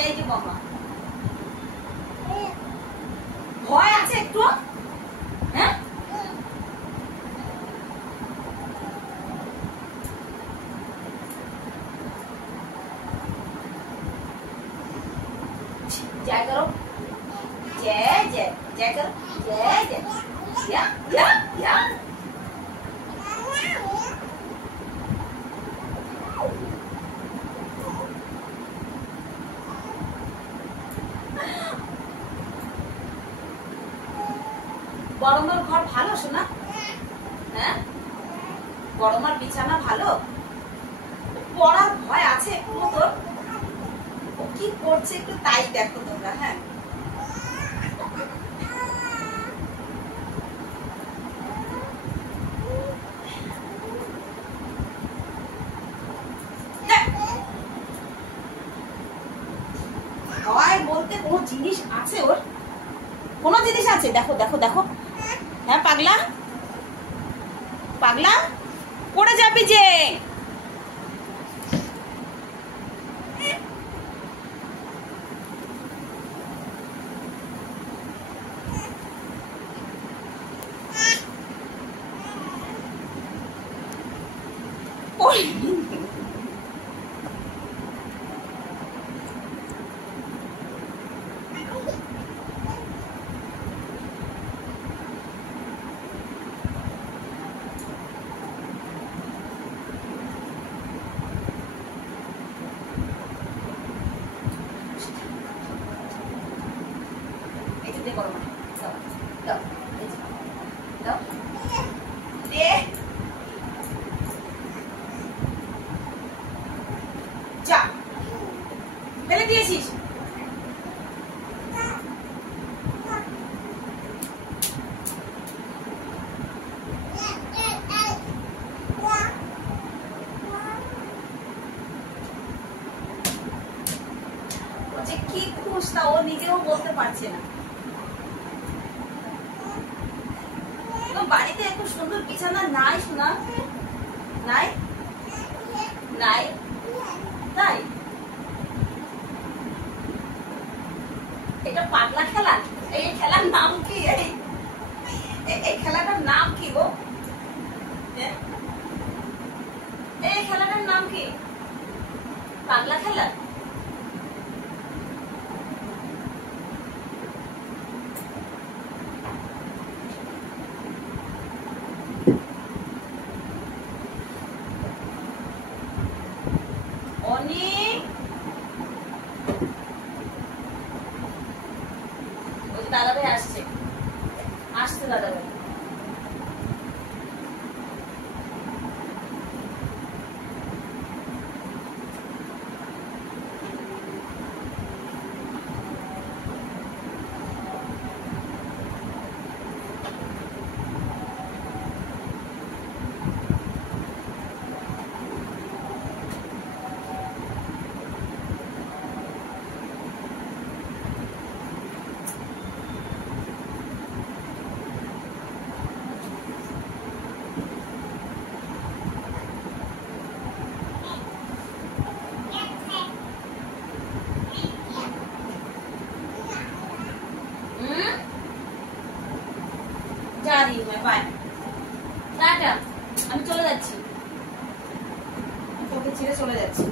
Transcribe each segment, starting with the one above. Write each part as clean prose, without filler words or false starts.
এই যে বাবা ভয় আছে একটু, হ্যাঁ जय करो जय जय जय करो जय जय या या या গরমের ঘর ভালো শোনা, হ্যাঁ গরমের বিছানা ভালো, পড়ার ভয় আছে একটু, তোর কি করছে একটু তাই দেখো তোমরা। হ্যাঁ ভয় বলতে কোনো জিনিস আছে ওর, কোনো জিনিস আছে, দেখো দেখো দেখো। হ্যাঁ পাগলা পাগলা পড়ে যাবি যে, ফেলে দিয়েছিস যে কি খুশ তা ও নিজেও বলতে পারছে না। বাড়িতে এত সুন্দর বিছানা নাই শোনা, নাই নাই তাই এটা পাগলা খেলা, এই খেলার নাম কি, এই খেলাটার নাম কি গো, এই খেলাটার নাম কি, পাগলা খেলা? দাদা ভাই আসছে, আসছে দাদা ভাই। जा रही हूँ मैं, बाय टाटा, আমি চলে যাচ্ছি, তোকে ছেড়ে চলে যাচ্ছি।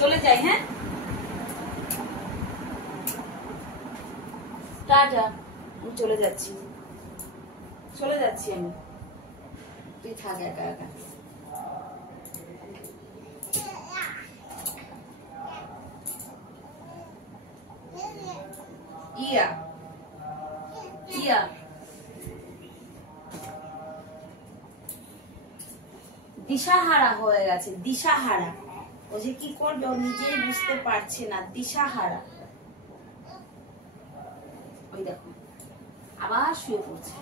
চলে যাই, হ্যাঁ টাটা, আমি চলে যাচ্ছি, চলে যাচ্ছি আমি, তুই থাক একা একা। ইয়া ইয়া দিশাহারা হয়ে গেছে, দিশাহারা, ও যে কি করবে ও নিজেই বুঝতে পারছে না, দিশাহারা। ওই দেখো আবার শুয়ে পড়ছে,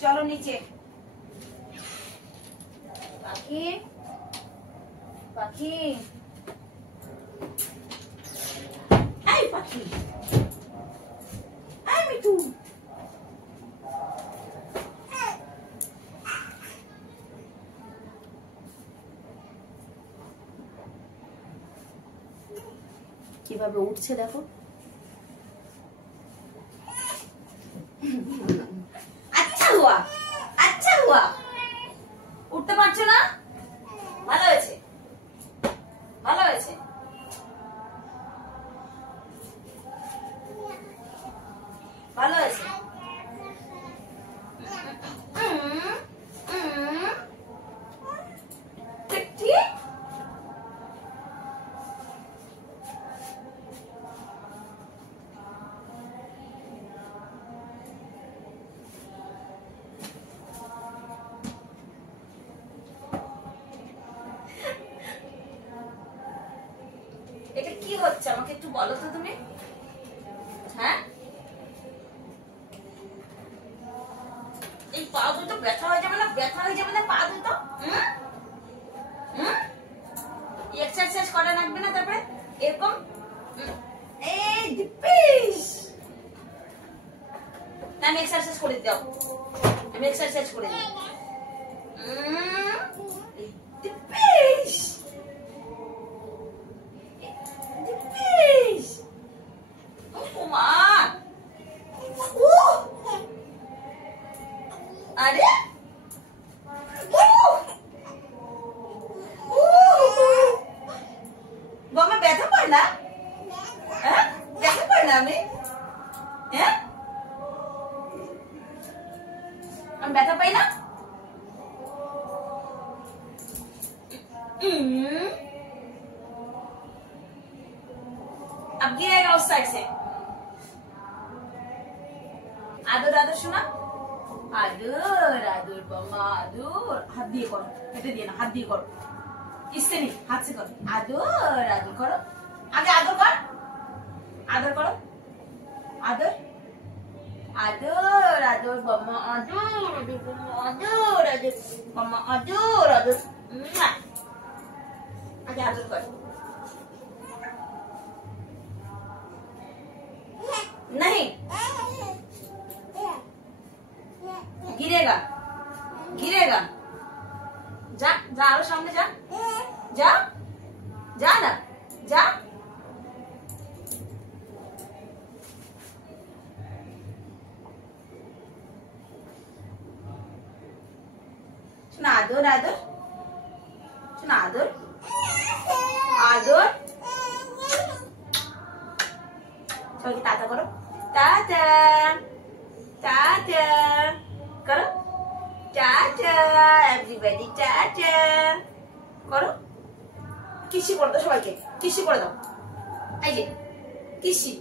চলো নিচে। পাখি পাখি এই পাখি এই মিঠু কিভাবে উঠছে দেখো। আচ্ছা হুয়া আচ্ছা হুয়া উঠতে পারছো না, ভালো হয়েছে ভালো হয়েছে। ভালো হয়েছে। ঠিক ঠিক এটা কি হচ্ছে আমাকে একটু বলো তো তুমি। হ্যাঁ এই পা দুটো ব্যথা হয়ে যাবে না, ব্যথা হয়ে যাবে না পা দুটো। এক্সারসাইজ করা লাগবে না তারপরে এরকম এই দিপিস আমি এক্সারসাইজ করে দাও, আমি এক্সারসাইজ করে দিই। দিপিস দিপিস ও মা আরে বাবা ব্যথা পায় না, হ্যাঁ ব্যথা পায় না আমি, হ্যাঁ আমি ব্যথা পাই না। अब गिरेगा उस साइड से। आदर आदर सुना, आदर आदर बाबा आदर, हाथ दिए करो, ऐसे दिए ना, हाथ दिए करो, इससे नहीं हाथ से करो। आदर आदर करो, आगे आदर कर, आदर करो, आदर आदर आदर बाबा आदर आदर आदर आदर बाबा आदर आदर, आगे आदर कर। नहीं गिरेगा गिरेगा, जा जा आरो सामने जा जा जा ना जा। सुना आदर आदर, सुना आदर आदर, सबके टाटा करो, टाटा टाटा करो, टाटा एवरीबॉडी टाटा करो। किसी করে দাও সবাইকে, কিসি করে দাও, এই যে কিসি।